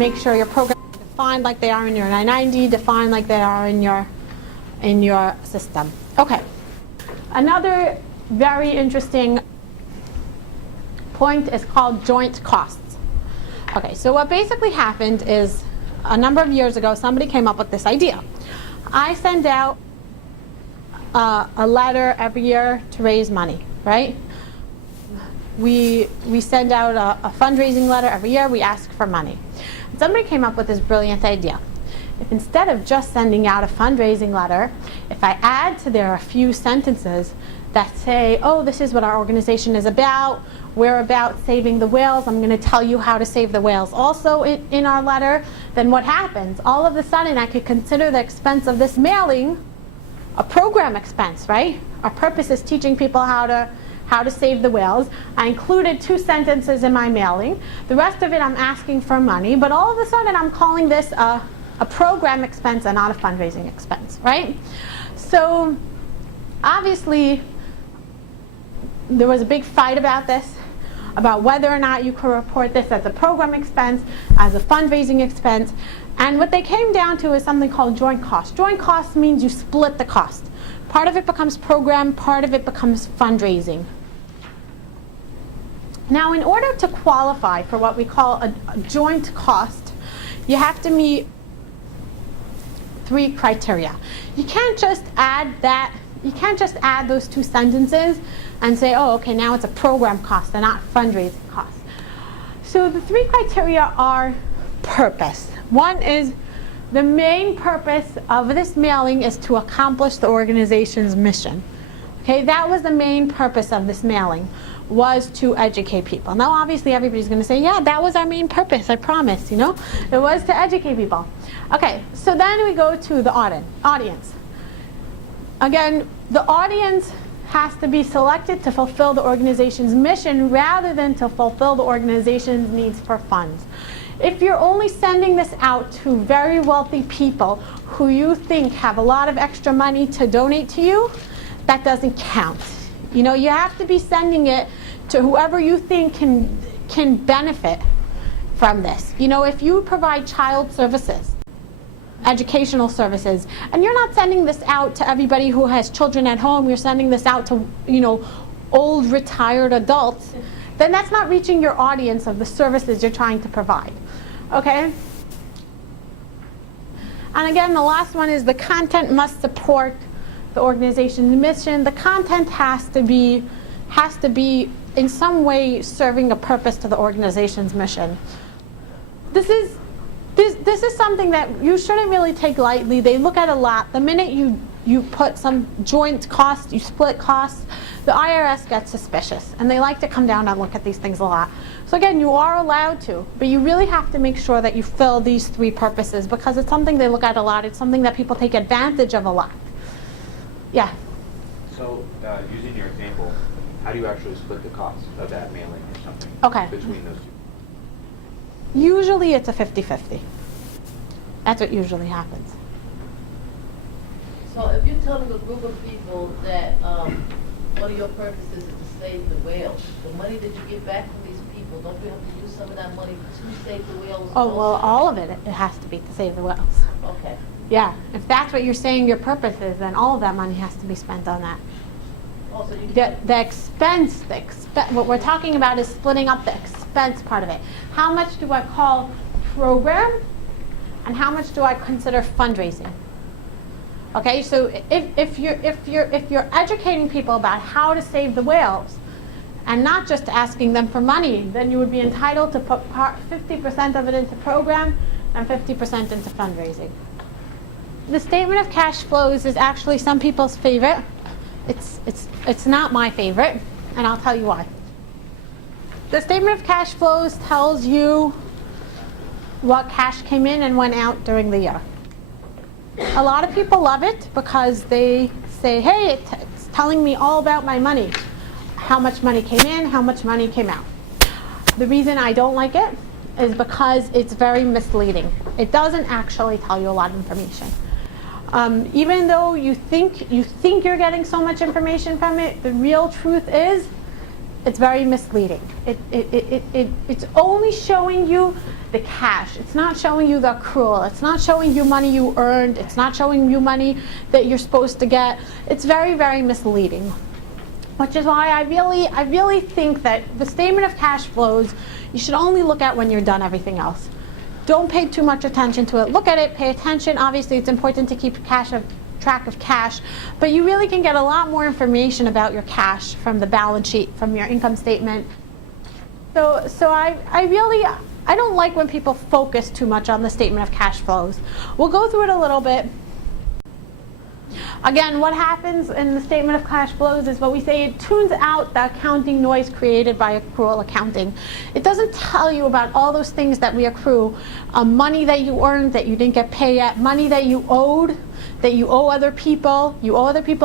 make sure your program is defined like they are in your 990, defined like they are in your system. Okay. Another very interesting point is called joint costs. Okay, so what basically happened is a number of years ago, somebody came up with this idea. I send out a letter every year to raise money, right? We send out a fundraising letter every year. We ask for money. And somebody came up with this brilliant idea. If instead of just sending out a fundraising letter, if I add to there a few sentences that say, oh, this is what our organization is about. We're about saving the whales. I'm going to tell you how to save the whales also in our letter. Then what happens? All of a sudden, I could consider the expense of this mailing a program expense, right? Our purpose is teaching people how to save the whales. I included 2 sentences in my mailing. The rest of it, I'm asking for money. But all of a sudden, I'm calling this a program expense and not a fundraising expense, right? So obviously, there was a big fight about this, about whether or not you could report this as a program expense, as a fundraising expense. And what they came down to is something called joint cost. Joint cost means you split the cost. Part of it becomes program, part of it becomes fundraising. Now, in order to qualify for what we call a joint cost, you have to meet 3 criteria. You can't just add that. You can't just add those 2 sentences and say, oh, okay, now it's a program cost and not fundraising cost. So the 3 criteria are purpose. One is the main purpose of this mailing is to accomplish the organization's mission. Okay, that was the main purpose of this mailing, was to educate people. Now, obviously, everybody's going to say, yeah, that was our main purpose, I promise, you know? It was to educate people. Okay, so then we go to the audience. Again, the audience has to be selected to fulfill the organization's mission rather than to fulfill the organization's needs for funds. If you're only sending this out to very wealthy people who you think have a lot of extra money to donate to you, that doesn't count. You know, you have to be sending it to whoever you think can benefit from this. You know, if you provide child services, educational services, and you're not sending this out to everybody who has children at home, you're sending this out to, you know, old retired adults, then that's not reaching your audience of the services you're trying to provide. Okay? And again, the last one is the content must support the organization's mission. The content has to be in some way serving a purpose to the organization's mission. This is something that you shouldn't really take lightly. They look at a lot. The minute you put some joint costs, you split costs, the IRS gets suspicious, and they like to come down and look at these things a lot. So again, you are allowed to, but you really have to make sure that you fill these 3 purposes, because it's something they look at a lot. It's something that people take advantage of a lot. Yeah? So using your example, how do you actually split the cost of that mailing or something between those 2? Usually it's a 50-50. That's what usually happens. So if you're telling a group of people that one of your purposes is to save the whales, the money that you get back from these people, don't you have to use some of that money to save the whales? Oh, well, all of it has to be to save the whales. Okay. Yeah, if that's what you're saying your purpose is, then all of that money has to be spent on that. Oh, so The expense, what we're talking about is splitting up the expense part of it. How much do I call program, and how much do I consider fundraising? Okay, so if you're educating people about how to save the whales, and not just asking them for money, then you would be entitled to put 50% of it into program and 50% into fundraising. The statement of cash flows is actually some people's favorite. It's not my favorite, and I'll tell you why. The statement of cash flows tells you what cash came in and went out during the year. A lot of people love it because they say, hey, it's telling me all about my money. How much money came in, how much money came out. The reason I don't like it is because it's very misleading. It doesn't actually tell you a lot of information. Even though you think you're getting so much information from it, the real truth is it's very misleading. It's only showing you the cash. It's not showing you the accrual. It's not showing you money you earned. It's not showing you money that you're supposed to get. It's very, very misleading. Which is why I really think that the statement of cash flows, you should only look at when you're done everything else. Don't pay too much attention to it. Look at it, pay attention. Obviously, it's important to keep track of cash, but you really can get a lot more information about your cash from the balance sheet, from your income statement. So I don't like when people focus too much on the statement of cash flows. We'll go through it a little bit. Again, what happens in the statement of cash flows is what we say, it tunes out the accounting noise created by accrual accounting. It doesn't tell you about all those things that we accrue, money that you earned that you didn't get paid yet, money that you owed, that you owe other people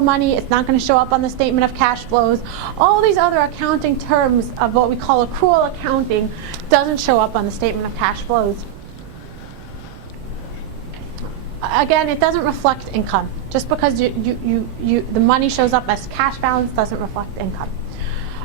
money, it's not going to show up on the statement of cash flows. All these other accounting terms of what we call accrual accounting doesn't show up on the statement of cash flows. Again, it doesn't reflect income. Just because the money shows up as cash balance doesn't reflect income.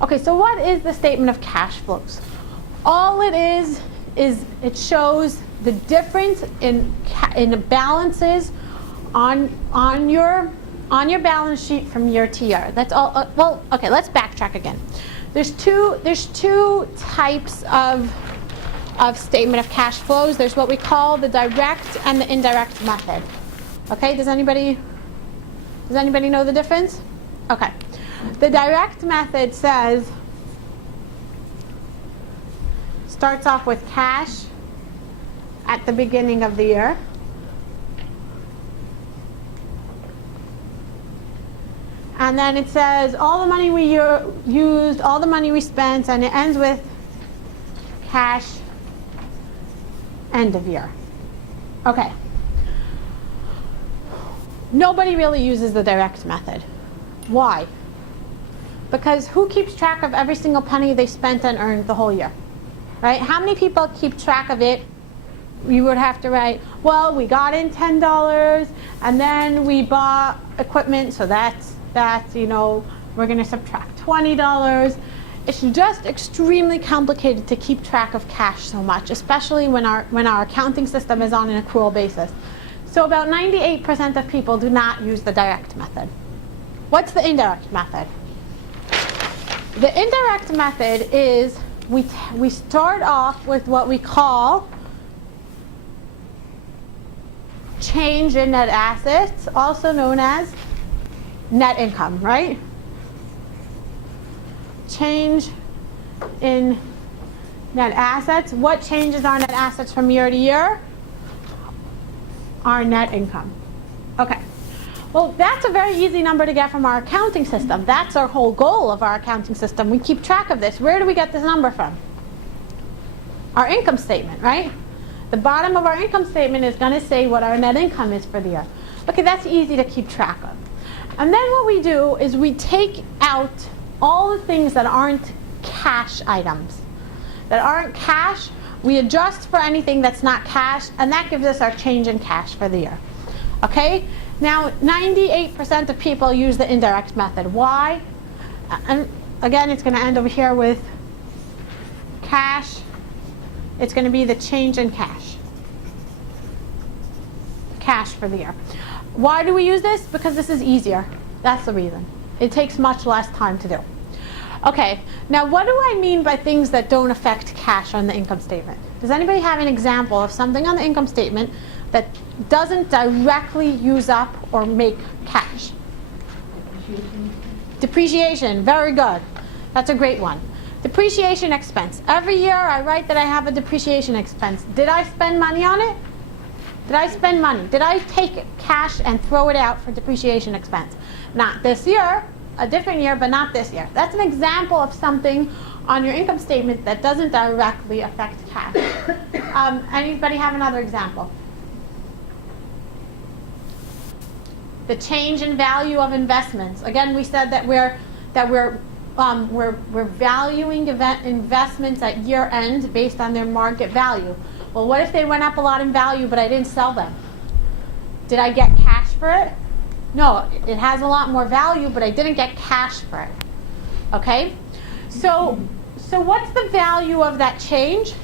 Okay, so what is the statement of cash flows? All it is it shows the difference in balances on your balance sheet from year to year. That's all. Well, okay, let's backtrack again. There's two types of statement of cash flows. There's what we call the direct and the indirect method. Okay, does anybody know the difference? Okay. The direct method starts off with cash at the beginning of the year. And then it says all the money we used, all the money we spent, and it ends with cash end of year. Okay. Nobody really uses the direct method. Why? Because who keeps track of every single penny they spent and earned the whole year? Right? How many people keep track of it? You would have to write, well, we got in $10 and then we bought equipment, so that's we're going to subtract $20. It's just extremely complicated to keep track of cash so much, especially when our accounting system is on an accrual basis. So about 98% of people do not use the direct method. What's the indirect method? The indirect method is we start off with what we call change in net assets, also known as net income, right? Change in net assets. What changes our net assets from year to year? Our net income. Okay. Well, that's a very easy number to get from our accounting system. That's our whole goal of our accounting system. We keep track of this. Where do we get this number from? Our income statement, right? The bottom of our income statement is going to say what our net income is for the year. Okay, that's easy to keep track of. And then what we do is we take out all the things that aren't cash items. That aren't cash, we adjust for anything that's not cash, and that gives us our change in cash for the year. Okay? Now, 98% of people use the indirect method. Why? And again, it's going to end over here with cash. It's going to be the change in cash. Cash for the year. Why do we use this? Because this is easier. That's the reason. It takes much less time to do. Okay, now what do I mean by things that don't affect cash on the income statement? Does anybody have an example of something on the income statement that doesn't directly use up or make cash? Depreciation, very good. That's a great one. Depreciation expense. Every year I write that I have a depreciation expense. Did I spend money on it? Did I spend money? Did I take cash and throw it out for depreciation expense? Not this year, a different year, but not this year. That's an example of something on your income statement that doesn't directly affect cash. Anybody have another example? The change in value of investments. Again, we said that we're valuing investments at year end based on their market value. Well, what if they went up a lot in value, but I didn't sell them? Did I get cash for it? No, it has a lot more value, but I didn't get cash for it. Okay? So what's the value of that change?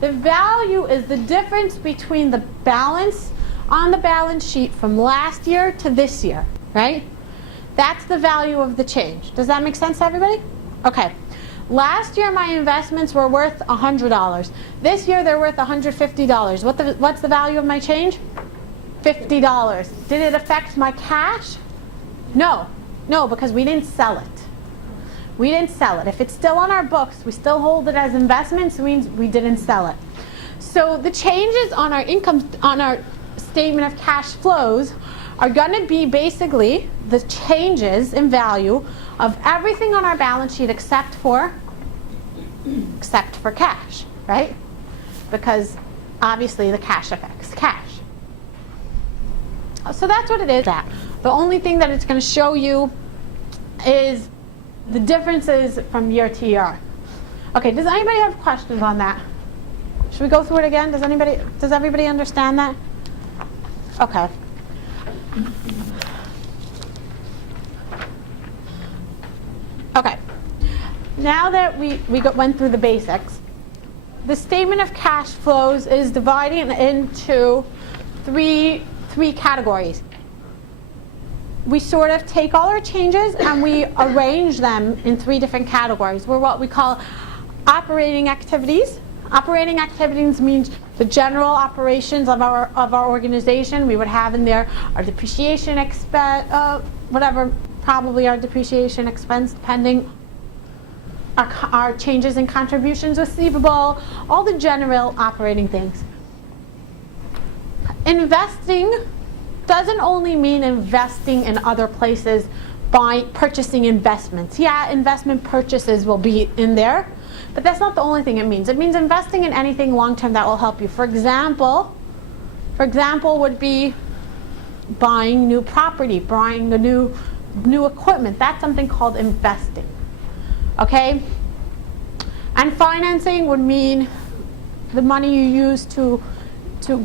The value is the difference between the balance on the balance sheet from last year to this year, right? That's the value of the change. Does that make sense to everybody? Okay. Last year my investments were worth $100. This year they're worth $150. What's the value of my change? $50. Did it affect my cash? No. No, because we didn't sell it. We didn't sell it. If it's still on our books, we still hold it as investments, means we didn't sell it. So the changes on our income, on our statement of cash flows are going to be basically the changes in value of everything on our balance sheet except for cash, right? Because obviously the cash affects cash. So that's what it is. The only thing that it's going to show you is the differences from year to year. Okay, does anybody have questions on that? Should we go through it again? Does everybody understand that? Okay. Okay. Now that we went through the basics, the statement of cash flows is dividing into three categories. We sort of take all our changes and we arrange them in three different categories. We're what we call operating activities. Operating activities means the general operations of our organization. We would have in there our depreciation expense, whatever, probably our depreciation expense, depending. Our changes in contributions receivable, all the general operating things. Investing doesn't only mean investing in other places by purchasing investments. Yeah, investment purchases will be in there, but that's not the only thing it means. It means investing in anything long-term that will help you. For example would be buying new property, buying the new equipment. That's something called investing. Okay? And financing would mean the money you use to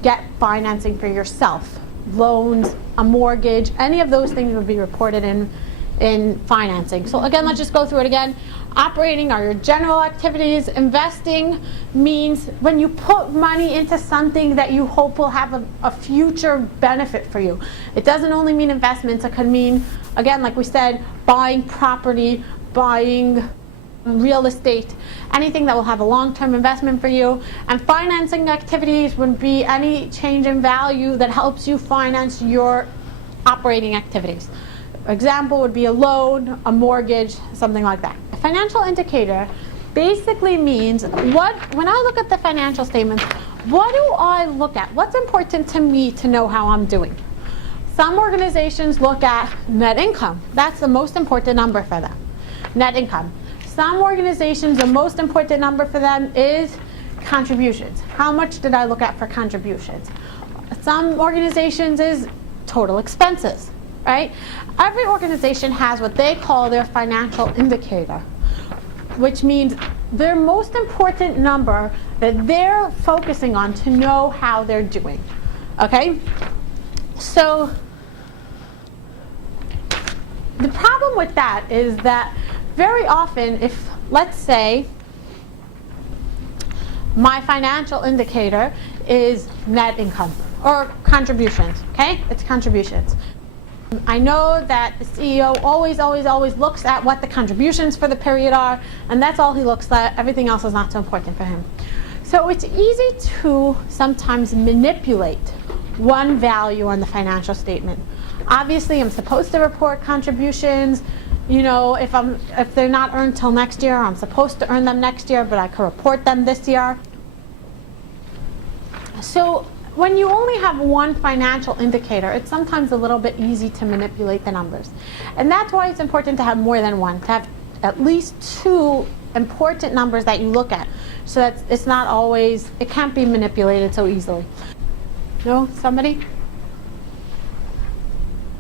get financing for yourself. Loans, a mortgage, any of those things would be reported in financing. So again, let's just go through it again. Operating are your general activities. Investing means when you put money into something that you hope will have a future benefit for you. It doesn't only mean investments. It could mean, again, like we said, buying property, buying real estate, anything that will have a long-term investment for you. And financing activities would be any change in value that helps you finance your operating activities. Example would be a loan, a mortgage, something like that. A financial indicator basically means when I look at the financial statements, what do I look at? What's important to me to know how I'm doing? Some organizations look at net income. That's the most important number for them. Net income. Some organizations, the most important number for them is contributions. How much did I look at for contributions? Some organizations is total expenses, right? Every organization has what they call their financial indicator, which means their most important number that they're focusing on to know how they're doing, okay? So the problem with that is that very often, if, let's say, my financial indicator is net income or contributions, okay? It's contributions. I know that the CEO always looks at what the contributions for the period are, and that's all he looks at. Everything else is not so important for him. So it's easy to sometimes manipulate one value on the financial statement. Obviously, I'm supposed to report contributions. You know, if they're not earned till next year, I'm supposed to earn them next year, but I can report them this year. So when you only have one financial indicator, it's sometimes a little bit easy to manipulate the numbers. And that's why it's important to have more than one, to have at least two important numbers that you look at, so that it's not always, it can't be manipulated so easily. No? Somebody?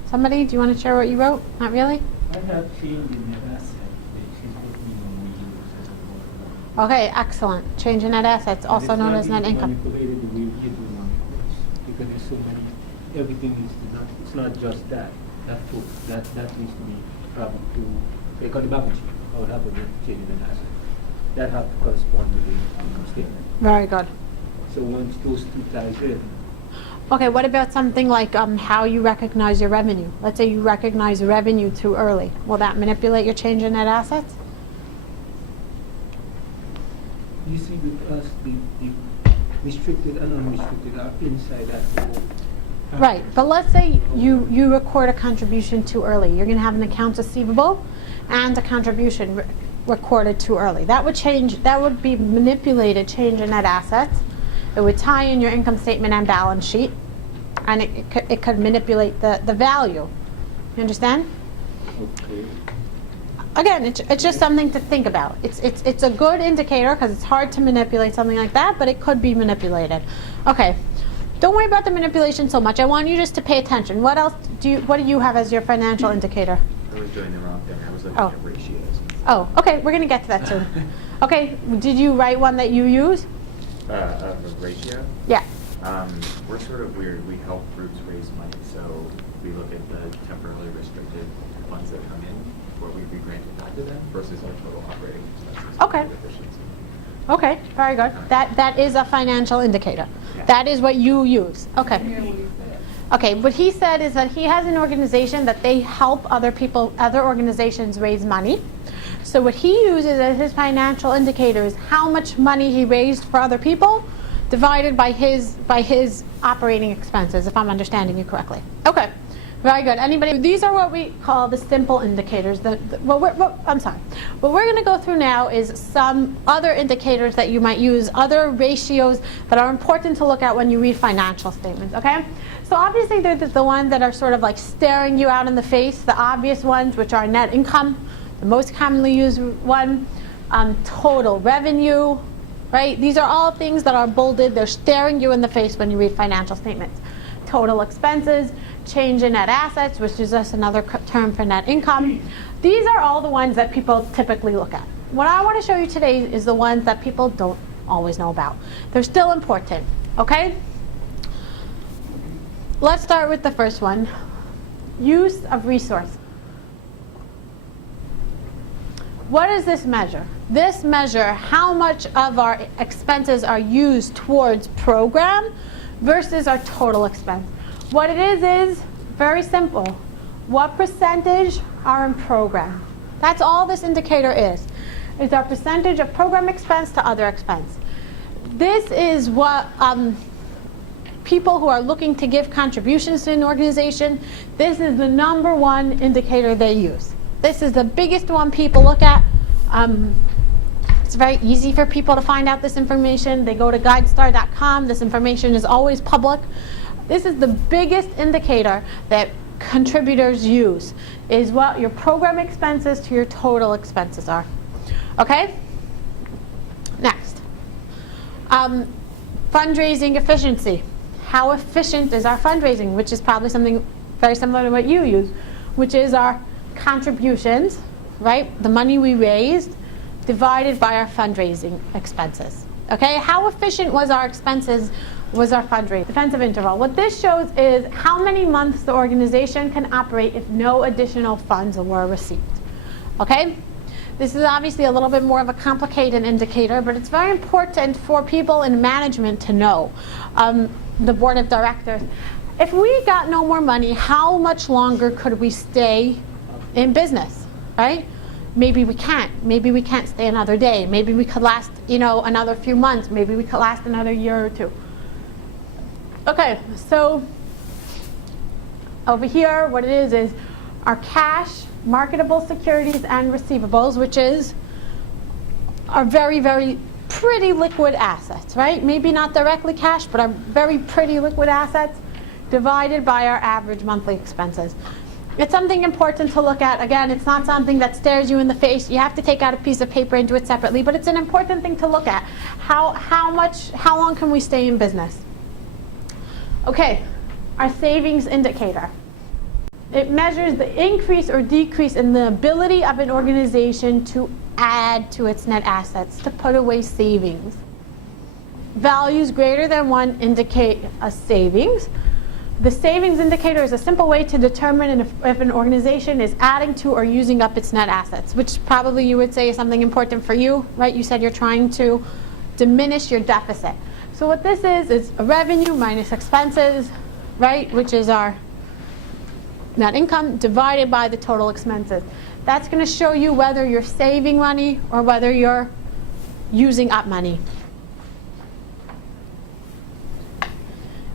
Somebody? Do you want to share what you wrote? Not really? I have changed in net asset, which is what we normally use as a word. Okay, excellent. Change in net assets, also known as net income. Manipulated the way we do numbers, because there's so many. Everything is not. It's not just that. That needs to be traveled to they got the balance sheet, I would have a change in asset. That have to correspond to the income statement. Very good. So once those two ties in, Okay, what about something like how you recognize your revenue? Let's say you recognize revenue too early. Will that manipulate your change in net assets? you see with us, the restricted and unrestricted are inside that whole. Right, but let's say you record a contribution too early. You're going to have an accounts receivable and a contribution recorded too early. That would be manipulated change in net assets. It would tie in your income statement and balance sheet, and it could manipulate the value. You understand? Okay. Again, it's just something to think about. It's a good indicator because it's hard to manipulate something like that, but it could be manipulated. Okay, don't worry about the manipulation so much. I want you just to pay attention. What else what do you have as your financial indicator? I was doing the wrong thing. I was looking Oh. at ratios. Oh, okay, we're going to get to that soon. Okay, did you write one that you use? A ratio? Yeah. We're sort of weird. We help groups raise money, so we look at the temporarily restricted funds that come in, what we granted back to them, versus our total operating expenses. Okay. Efficiency. Okay, very good. That is a financial indicator. Yeah. That is what you use. Okay. Okay, what he said is that he has an organization that they help other organizations raise money. So what he uses as his financial indicator is how much money he raised for other people divided by his operating expenses, if I'm understanding you correctly. Okay, very good. Anybody? These are what we call the simple indicators. I'm sorry. What we're going to go through now is some other indicators that you might use, other ratios that are important to look at when you read financial statements, okay? So obviously they're the ones that are sort of like staring you out in the face, the obvious ones, which are net income, the most commonly used one, total revenue, right? These are all things that are bolded. They're staring you in the face when you read financial statements. Total expenses, change in net assets, which is just another term for net income. These are all the ones that people typically look at. What I want to show you today is the ones that people don't always know about. They're still important, okay? Let's start with the first one, use of resource. What does this measure? This measure how much of our expenses are used towards program versus our total expense. What it is very simple. What percentage are in program? That's all this indicator is our percentage of program expense to other expense. This is what people who are looking to give contributions to an organization, this is the number one indicator they use. This is the biggest one people look at. It's very easy for people to find out this information. They go to GuideStar.com. This information is always public. This is the biggest indicator that contributors use, is what your program expenses to your total expenses are. Okay? Next. Fundraising efficiency. How efficient is our fundraising, which is probably something very similar to what you use, which is our contributions, right? The money we raised divided by our fundraising expenses. Okay, how efficient was our expenses, was our fundraising? Defensive interval. What this shows is how many months the organization can operate if no additional funds were received. Okay? This is obviously a little bit more of a complicated indicator, but it's very important for people in management to know. The board of directors. If we got no more money, how much longer could we stay in business, right? Maybe we can't. Maybe we can't stay another day. Maybe we could last, another few months. Maybe we could last another year or two. Okay, so over here, what it is our cash, marketable securities, and receivables, which is our very, very pretty liquid assets, right? Maybe not directly cash, but our very pretty liquid assets divided by our average monthly expenses. It's something important to look at. Again, it's not something that stares you in the face. You have to take out a piece of paper and do it separately, but it's an important thing to look at. How long can we stay in business? Okay, our savings indicator. It measures the increase or decrease in the ability of an organization to add to its net assets, to put away savings. Values greater than 1 indicate a savings. The savings indicator is a simple way to determine if an organization is adding to or using up its net assets, which probably you would say is something important for you, right? You said you're trying to diminish your deficit. So what this is a revenue minus expenses, right, which is our net income divided by the total expenses. That's going to show you whether you're saving money or whether you're using up money.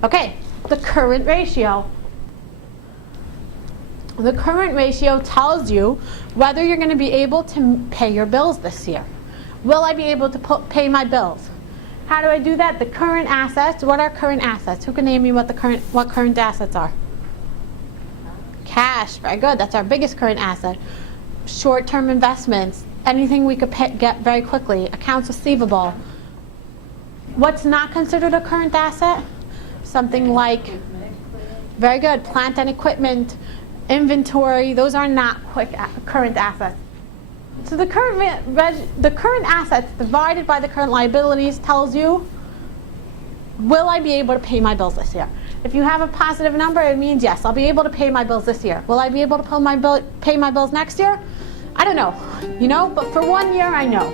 Okay, the current ratio. The current ratio tells you whether you're going to be able to pay your bills this year. Will I be able to pay my bills? How do I do that? The current assets. What are current assets? Who can name me what current assets are? Cash. Very good. That's our biggest current asset. Short-term investments. Anything we could get very quickly. Accounts receivable. What's not considered a current asset? Something like, very good, plant and equipment, inventory. Those are not current assets. So the current assets divided by the current liabilities tells you, will I be able to pay my bills this year? If you have a positive number, it means yes, I'll be able to pay my bills this year. Will I be able to pay my bills next year? I don't know, but for 1 year I know.